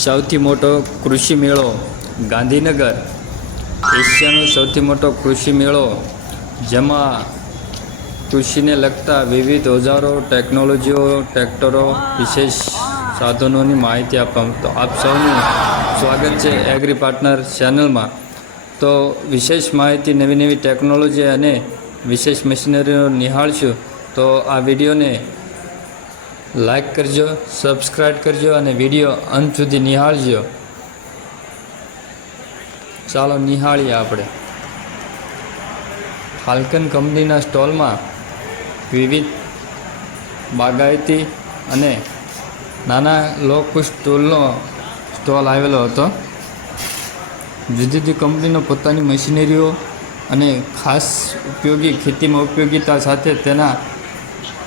સૌથી મોટો કૃષિ મેળો ગાંધીનગર એશિયાનો સૌથી મોટો કૃષિ મેળો, જેમાં કૃષિને લગતા વિવિધ ઓજારો, ટેકનોલોજીઓ, ટ્રેક્ટરો, વિશેષ સાધનોની માહિતી આપવામાં. તો આપ સૌનું સ્વાગત છે એગ્રી પાર્ટનર ચેનલમાં. તો વિશેષ માહિતી, નવી નવી ટેકનોલોજી અને વિશેષ મશીનરીઓ નિહાળશું. તો આ વિડીયોને લાઈક કરજો, સબસ્ક્રાઈબ કરજો અને વિડીયો અંત સુધી નિહાળજો. ચાલો નિહાળીએ આપણે. ફાલ્કન કંપનીના સ્ટોલમાં વિવિધ બાગાયતી અને નાના લો કોસ્ટ સ્ટોલ આવેલો હતો. જુદી જુદી કંપનીનો પોતાની મશીનરીઓ અને ખાસ ઉપયોગી ખેતીમાં ઉપયોગિતા સાથે તેના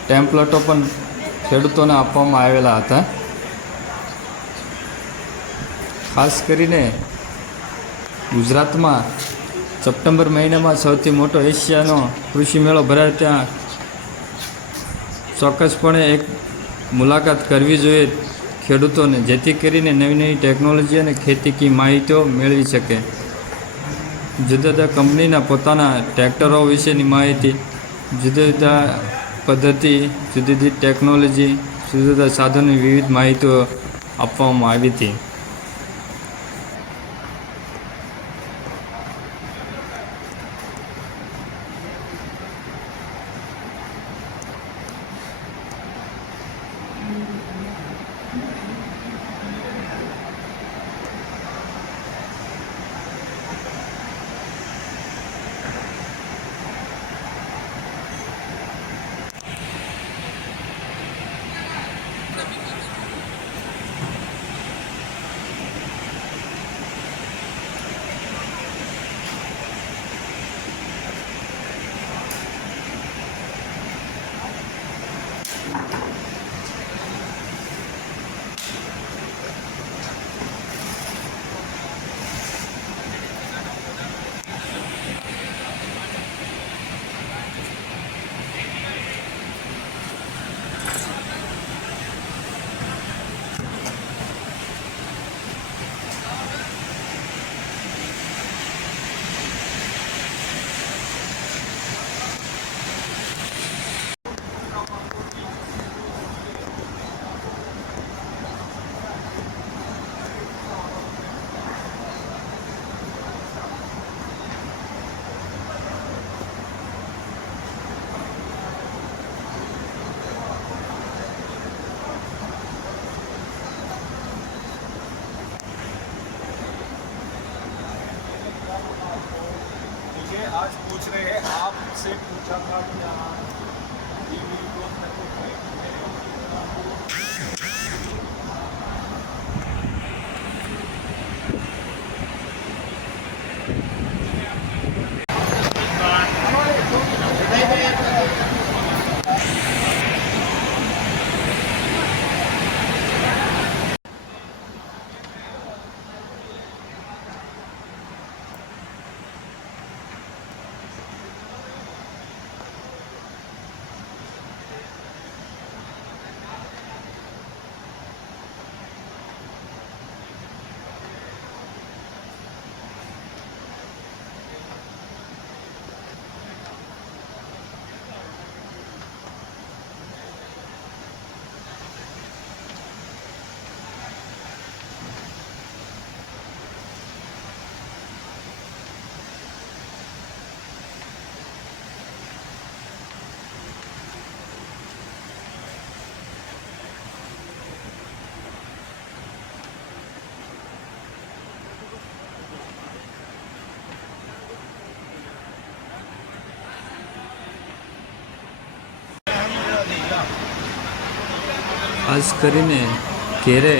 ટેમ્પલેટો પણ ખેડૂતોને આપવામાં આવેલા હતા. ખાસ કરીને ગુજરાતમાં સપ્ટેમ્બર મહિનામાં સૌથી મોટો એશિયાનો કૃષિ મેળો ભરાય, ત્યાં ચોક્કસપણે એક મુલાકાત કરવી જોઈએ ખેડૂતોને, જેથી કરીને નવી નવી ટેકનોલોજી અને ખેતીકી માહિતીઓ મેળવી શકે. જુદા જુદા કંપનીના પોતાના ટ્રેક્ટરો વિશેની માહિતી, જુદા જુદા પદ્ધતિ, જુદી જુદી ટેકનોલોજી, જુદા જુદા સાધનોની વિવિધ માહિતીઓ આપવામાં આવી હતી. आज पूछ रहे हैं, आपसे पूछा था कि ખાસ કરીને ઘેરે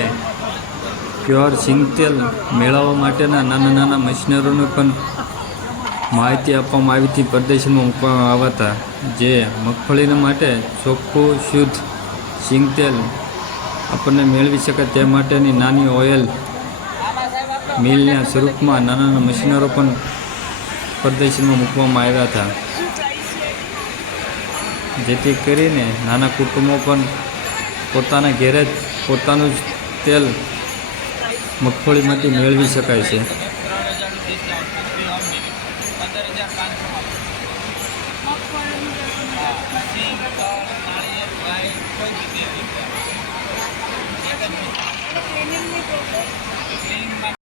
પ્યોર સિંગતેલ મેળવવા માટેના નાના નાના મશીનરોની પણ માહિતી આપવામાં આવી હતી, પ્રદર્શનમાં મૂકવામાં આવ્યા હતા, જે મગફળીના માટે ચોખ્ખું શુદ્ધ સિંગતેલ આપણને મેળવી શકે તે માટેની નાની ઓઇલ મિલના સ્વરૂપમાં નાના નાના મશીનરો પણ પ્રદર્શનમાં મૂકવામાં આવ્યા હતા, જેથી કરીને નાના કુટુંબો પણ પોતાના ઘેરે જ પોતાનું જ તેલ મગફળીમાંથી મેળવી શકાય છે? 3,000 ડિસ્કાઉન્ટ 15,500 સિંગ, તલ, નાળિયેર, ગાય કોઈ જગ્યાએ ક્લિનિંગમાં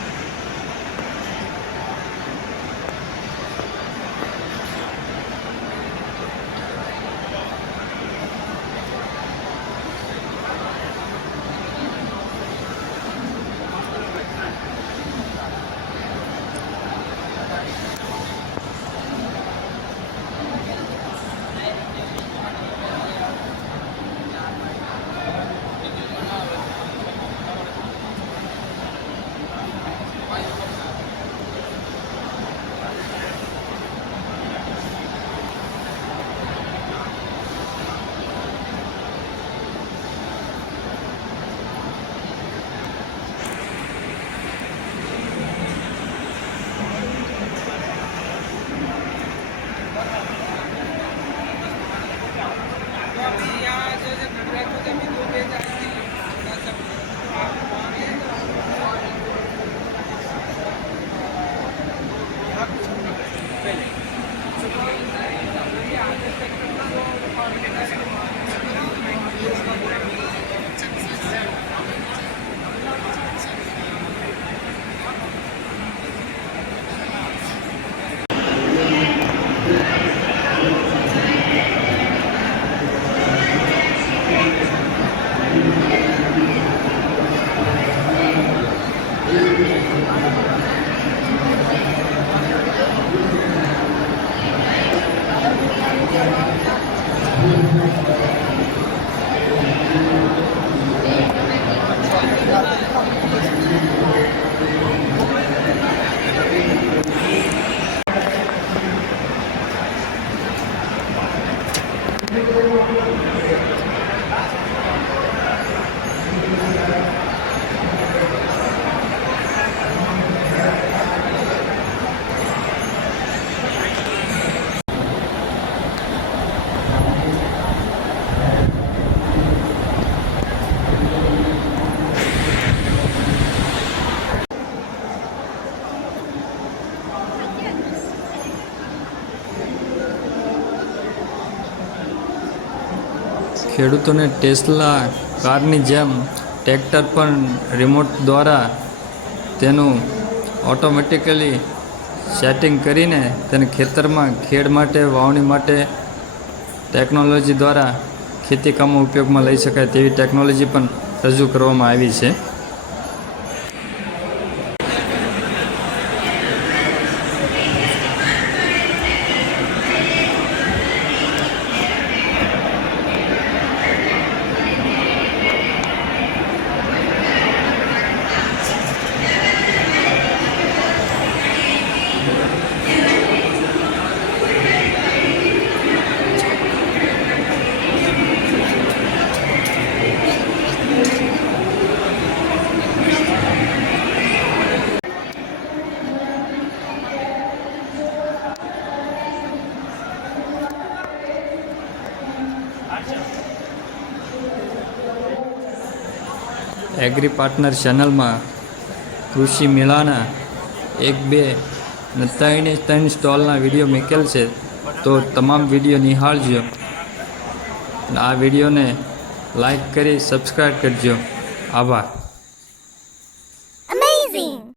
ખેડૂતોને ટેસ્લા કારની જેમ ટ્રેક્ટર પણ રિમોટ દ્વારા તેનું ઓટોમેટિકલી સેટિંગ કરીને તેને ખેતરમાં ખેડ માટે વાવણી માટે ટેકનોલોજી દ્વારા ખેતીકામમાં ઉપયોગમાં લઈ શકાય તેવી ટેકનોલોજી પણ રજૂ કરવામાં આવી છે. એગ્રી પાર્ટનર ચેનલમાં કૃષિ મેળાના 1, 2 અને 3 સ્ટોલના વિડીયો મૂકેલ છે, તો તમામ વિડીયો નિહાળજો. આ વિડીયોને લાઈક કરી સબસ્ક્રાઈબ કરજો. આભાર.